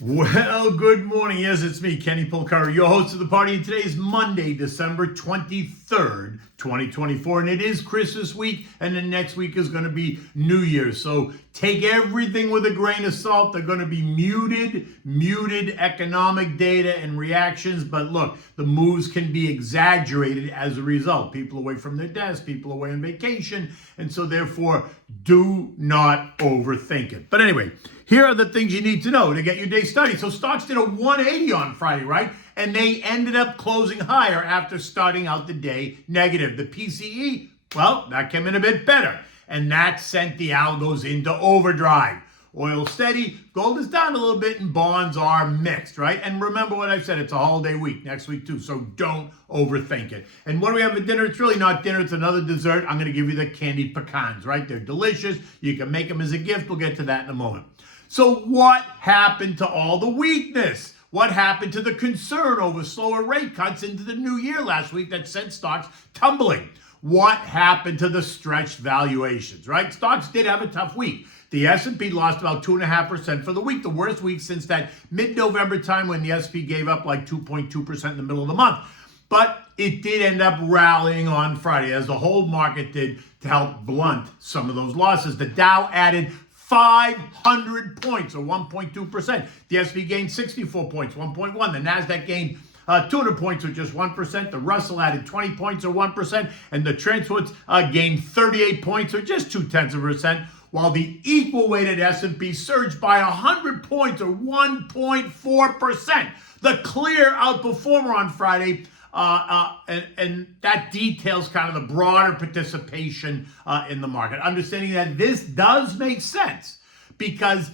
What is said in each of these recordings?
Well, good morning. Yes, it's me, Kenny Polcari, your host of the party. And today is Monday, December 23rd, 2024. And it is Christmas week. And then next week is going to be New Year's. So take everything with a grain of salt. They're going to be muted economic data and reactions. But look, the moves can be exaggerated as a result. People away from their desk, people away on vacation. And so therefore, do not overthink it. But anyway, here are the things you need to know to get your day started. So stocks did a 180 on Friday, right? And they ended up closing higher after starting out the day negative. The PCE, well, that came in a bit better. And that sent the algos into overdrive. Oil steady, gold is down a little bit, and bonds are mixed, right? And remember what I've said, it's a holiday week, next week too, so don't overthink it. And what do we have for dinner? It's really not dinner, it's another dessert. I'm going to give you the candied pecans, right? They're delicious. You can make them as a gift. We'll get to that in a moment. So what happened to all the weakness? What happened to the concern over slower rate cuts into the new year last week that sent stocks tumbling? What happened to the stretched valuations, right? Stocks did have a tough week. The S&P lost about 2.5% for the week, the worst week since that mid-November time when the S&P gave up like 2.2% in the middle of the month. But it did end up rallying on Friday, as the whole market did, to help blunt some of those losses. The Dow added 500 points, or 1.2%. The S&P gained 64 points, 1.1. The NASDAQ gained 200 points, or just 1%. The Russell added 20 points, or 1%. And the transports gained 38 points, or just 0.2%. While the equal-weighted S&P surged by 100 points, or 1.4%. The clear outperformer on Friday. And that details kind of the broader participation in the market. Understanding that this does make sense because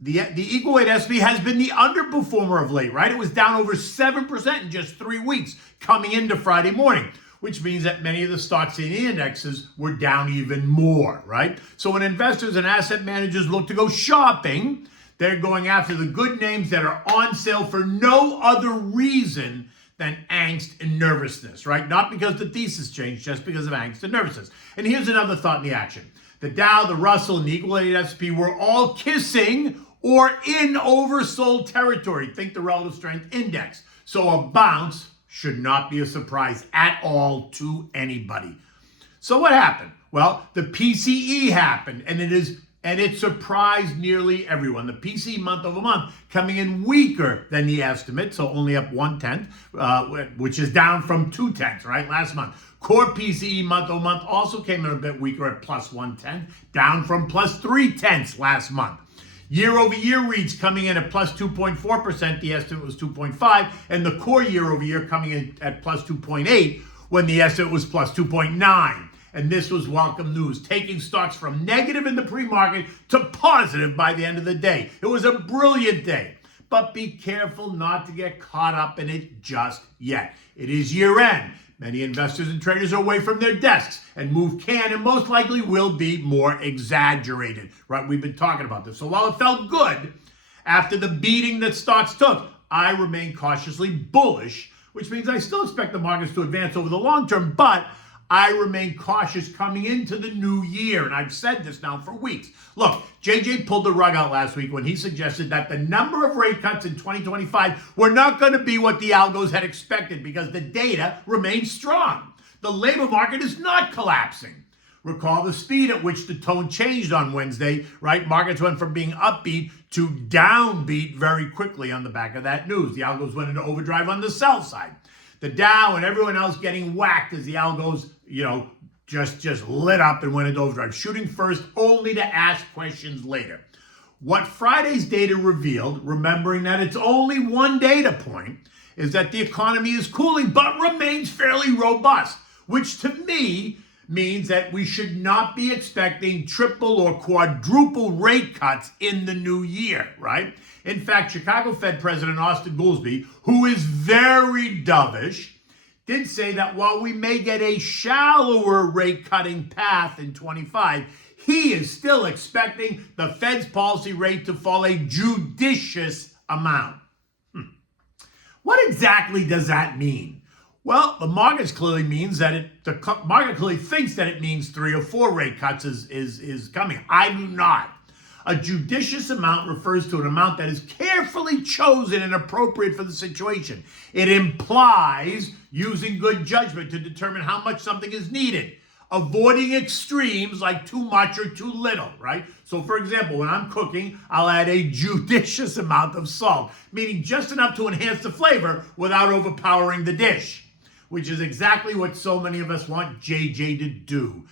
the equal weight S&P has been the underperformer of late, right? It was down over 7% in just 3 weeks coming into Friday morning, which means that many of the stocks in the indexes were down even more, right? So when investors and asset managers look to go shopping, they're going after the good names that are on sale for no other reason than angst and nervousness, right? Not because the thesis changed, just because of angst and nervousness. And here's another thought in the action. The Dow, the Russell, and the equal-weighted S&P were all kissing or in oversold territory. Think the relative strength index. So a bounce should not be a surprise at all to anybody. So what happened? Well, the PCE happened, and it surprised nearly everyone. The PCE month over month coming in weaker than the estimate, so only up 0.1, which is down from 0.2, right, last month. Core PCE month over month also came in a bit weaker at plus 1/10, down from plus 0.3 last month. Year over year reads coming in at plus 2.4%, the estimate was 2.5, and the core year over year coming in at plus 2.8 when the estimate was plus 2.9. And this was welcome news, taking stocks from negative in the pre-market to positive by the end of the day. It was a brilliant day. But be careful not to get caught up in it just yet. It is year end. Many investors and traders are away from their desks, and move can and most likely will be more exaggerated. Right? We've been talking about this. So while it felt good after the beating that stocks took, I remain cautiously bullish, which means I still expect the markets to advance over the long term, but I remain cautious coming into the new year, and I've said this now for weeks. Look, JJ pulled the rug out last week when he suggested that the number of rate cuts in 2025 were not going to be what the algos had expected because the data remains strong. The labor market is not collapsing. Recall the speed at which the tone changed on Wednesday, right? Markets went from being upbeat to downbeat very quickly on the back of that news. The algos went into overdrive on the sell side. The Dow and everyone else getting whacked as the algos, just lit up and went into overdrive, shooting first only to ask questions later. What Friday's data revealed, remembering that it's only one data point, is that the economy is cooling but remains fairly robust, which to me means that we should not be expecting triple or quadruple rate cuts in the new year, right? In fact, Chicago Fed President Austin Goolsbee, who is very dovish, did say that while we may get a shallower rate cutting path in 25, he is still expecting the Fed's policy rate to fall a judicious amount. What exactly does that mean? Well, the market clearly means that the market clearly thinks that it means 3 or 4 rate cuts is coming. I do not. A judicious amount refers to an amount that is carefully chosen and appropriate for the situation. It implies using good judgment to determine how much something is needed, avoiding extremes like too much or too little, right? So for example, when I'm cooking, I'll add a judicious amount of salt, meaning just enough to enhance the flavor without overpowering the dish, which is exactly what so many of us want JJ to do.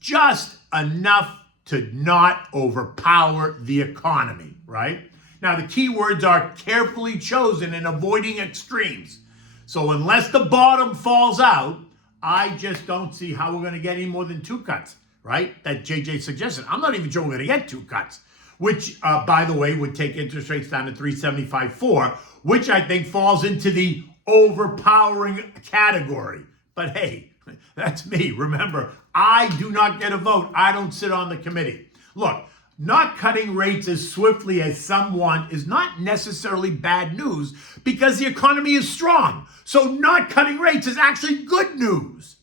Just enough to not overpower the economy, right? Now, the key words are carefully chosen and avoiding extremes. So unless the bottom falls out, I just don't see how we're going to get any more than 2 cuts, right? That JJ suggested. I'm not even sure we're going to get 2 cuts, which, by the way, would take interest rates down to 3.75/4, which I think falls into the overpowering category. But hey, that's me. Remember, I do not get a vote. I don't sit on the committee. Look, not cutting rates as swiftly as some want is not necessarily bad news because the economy is strong. So not cutting rates is actually good news.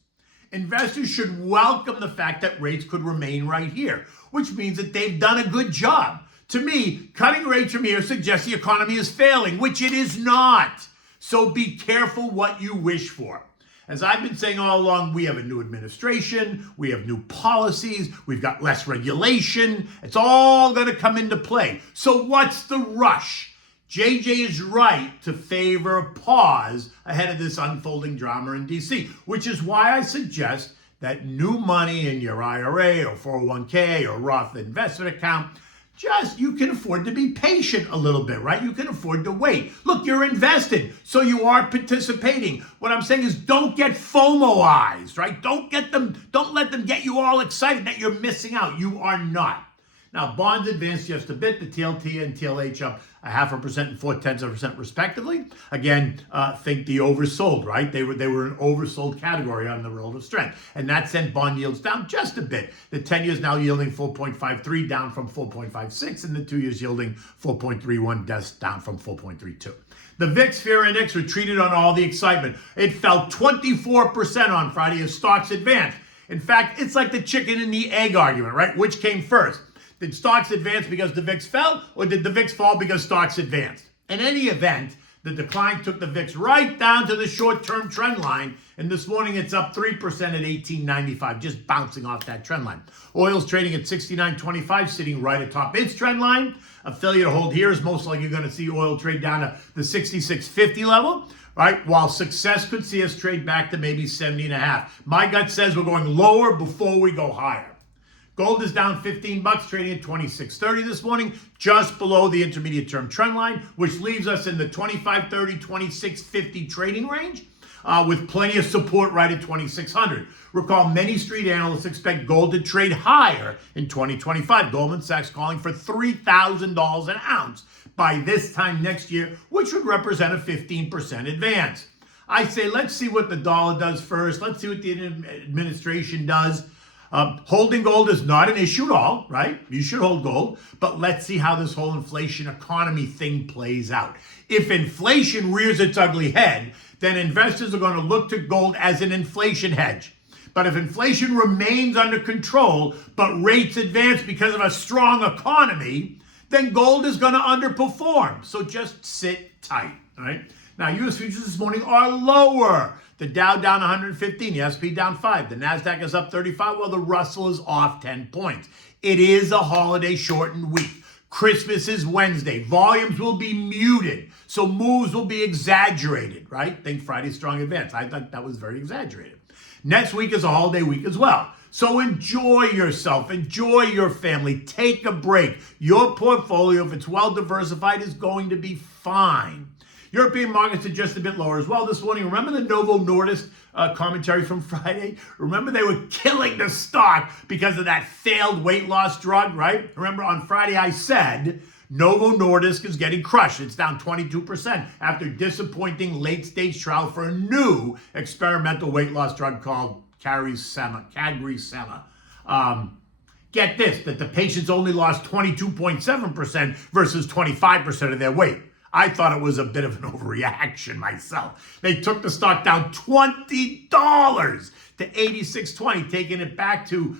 Investors should welcome the fact that rates could remain right here, which means that they've done a good job. To me, cutting rates from here suggests the economy is failing, which it is not. So be careful what you wish for. As I've been saying all along, we have a new administration, we have new policies, we've got less regulation. It's all going to come into play. So what's the rush? JJ is right to favor a pause ahead of this unfolding drama in DC, which is why I suggest that new money in your IRA or 401k or Roth investment account, you can afford to be patient a little bit, right? You can afford to wait. Look, you're invested, so you are participating. What I'm saying is don't get FOMO-ized, right? Don't let them get you all excited that you're missing out. You are not. Now, bonds advanced just a bit. The TLT and TLH up 0.5% and 0.4% respectively. Again, think the oversold, right? They were an oversold category on the relative strength. And that sent bond yields down just a bit. The 10 years now yielding 4.53, down from 4.56, and the 2 years yielding 4.31, down from 4.32. The VIX Fear Index retreated on all the excitement. It fell 24% on Friday as stocks advanced. In fact, it's like the chicken and the egg argument, right? Which came first? Did stocks advance because the VIX fell, or did the VIX fall because stocks advanced? In any event, the decline took the VIX right down to the short-term trend line, and this morning it's up 3% at 18.95, just bouncing off that trend line. Oil's trading at 69.25, sitting right atop its trend line. A failure to hold here is most likely going to see oil trade down to the 66.50 level, right? While success could see us trade back to maybe 70.5. My gut says we're going lower before we go higher. Gold is down $15, trading at 26.30 this morning, just below the intermediate term trend line, which leaves us in the 25.30, 26.50 trading range, with plenty of support right at 2600. Recall, many street analysts expect gold to trade higher in 2025. Goldman Sachs calling for $3,000 an ounce by this time next year, which would represent a 15% advance. I say, let's see what the dollar does first. Let's see what the administration does. Holding gold is not an issue at all, right? You should hold gold, but let's see how this whole inflation economy thing plays out. If inflation rears its ugly head, then investors are going to look to gold as an inflation hedge. But if inflation remains under control, but rates advance because of a strong economy, then gold is going to underperform. So just sit tight, all right? Now, U.S. futures this morning are lower. The Dow down 115, the SP down 5, the NASDAQ is up 35, while the Russell is off 10 points. It is a holiday shortened week. Christmas is Wednesday. Volumes will be muted, so moves will be exaggerated, right? Think Friday's strong advance. I thought that was very exaggerated. Next week is a holiday week as well. So enjoy yourself, enjoy your family, take a break. Your portfolio, if it's well diversified, is going to be fine. European markets are just a bit lower as well this morning. Remember the Novo Nordisk commentary from Friday? Remember they were killing the stock because of that failed weight loss drug, right? Remember on Friday I said Novo Nordisk is getting crushed. It's down 22% after disappointing late-stage trial for a new experimental weight loss drug called CagriSema. Get this, that the patients only lost 22.7% versus 25% of their weight. I thought it was a bit of an overreaction myself. They took the stock down $20 to $86.20, taking it back to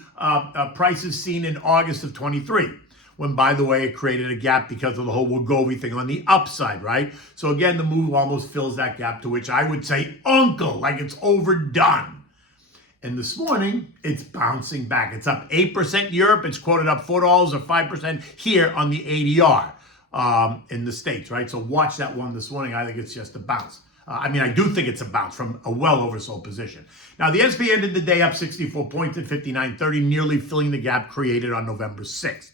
prices seen in August of 23. when, by the way, it created a gap because of the whole Wegovy thing on the upside, right? So again, the move almost fills that gap, to which I would say uncle, like it's overdone. And this morning, it's bouncing back. It's up 8% in Europe. It's quoted up $4 or 5% here on the ADR in the States, right? So watch that one this morning. I think it's just a bounce. I do think it's a bounce from a well oversold position. Now, the SP ended the day up 64 points at 59.30, nearly filling the gap created on November 6th.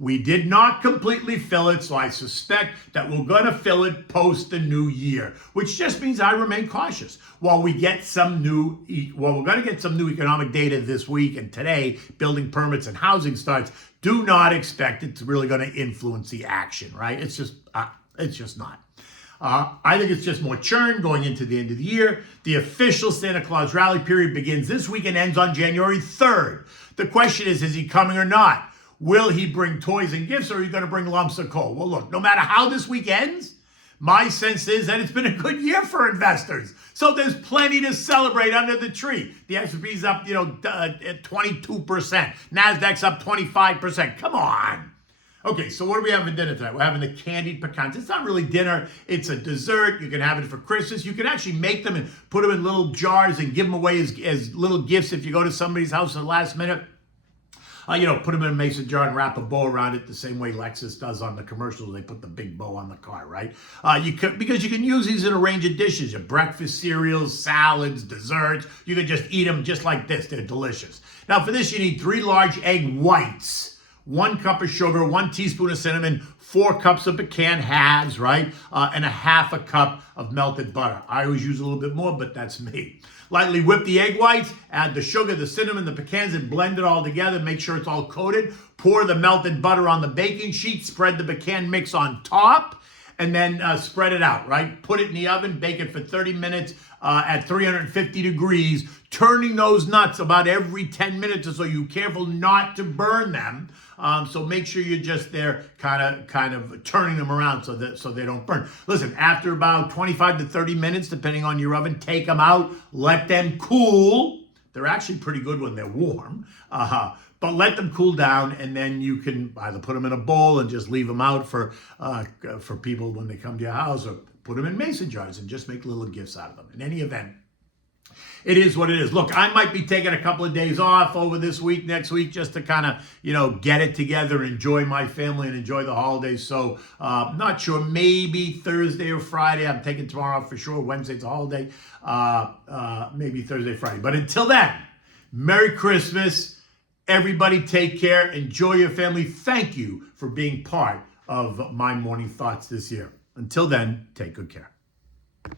We did not completely fill it, so I suspect that we're going to fill it post the new year, which just means I remain cautious. While we're going to get some new economic data this week and today, building permits and housing starts, do not expect it's really going to influence the action, right? It's just not. I think it's just more churn going into the end of the year. The official Santa Claus rally period begins this week and ends on January 3rd. The question is he coming or not? Will he bring toys and gifts, or are you going to bring lumps of coal? Well, look, no matter how this week ends, my sense is that it's been a good year for investors. So there's plenty to celebrate under the tree. The S&P's up, at 22%. Nasdaq's up 25%. Come on. Okay, so what do we have for dinner tonight? We're having the Candied Pecans. It's not really dinner. It's a dessert. You can have it for Christmas. You can actually make them and put them in little jars and give them away as little gifts if you go to somebody's house at the last minute. Put them in a mason jar and wrap a bow around it the same way Lexus does on the commercials. They put the big bow on the car, right? Because you can use these in a range of dishes. Your breakfast cereals, salads, desserts. You can just eat them just like this. They're delicious. Now, for this, you need 3 large egg whites, 1 cup of sugar, 1 teaspoon of cinnamon, 4 cups of pecan halves, right? And a half a cup of melted butter. I always use a little bit more, but that's me. Lightly whip the egg whites, add the sugar, the cinnamon, the pecans, and blend it all together. Make sure it's all coated. Pour the melted butter on the baking sheet. Spread the pecan mix on top, and then spread it out, right? Put it in the oven, bake it for 30 minutes at 350 degrees, turning those nuts about every 10 minutes or so. You're careful not to burn them. So make sure you're just there kind of turning them around so they don't burn. Listen, after about 25 to 30 minutes, depending on your oven, take them out, let them cool. They're actually pretty good when they're warm. But let them cool down, and then you can either put them in a bowl and just leave them out for people when they come to your house, or put them in mason jars and just make little gifts out of them. In any event, it is what it is. Look, I might be taking a couple of days off over this week, next week, just to kind of, get it together, enjoy my family, and enjoy the holidays. So, not sure. Maybe Thursday or Friday. I'm taking tomorrow off for sure. Wednesday's a holiday. Maybe Thursday, Friday. But until then, Merry Christmas. Everybody take care. Enjoy your family. Thank you for being part of my morning thoughts this year. Until then, take good care.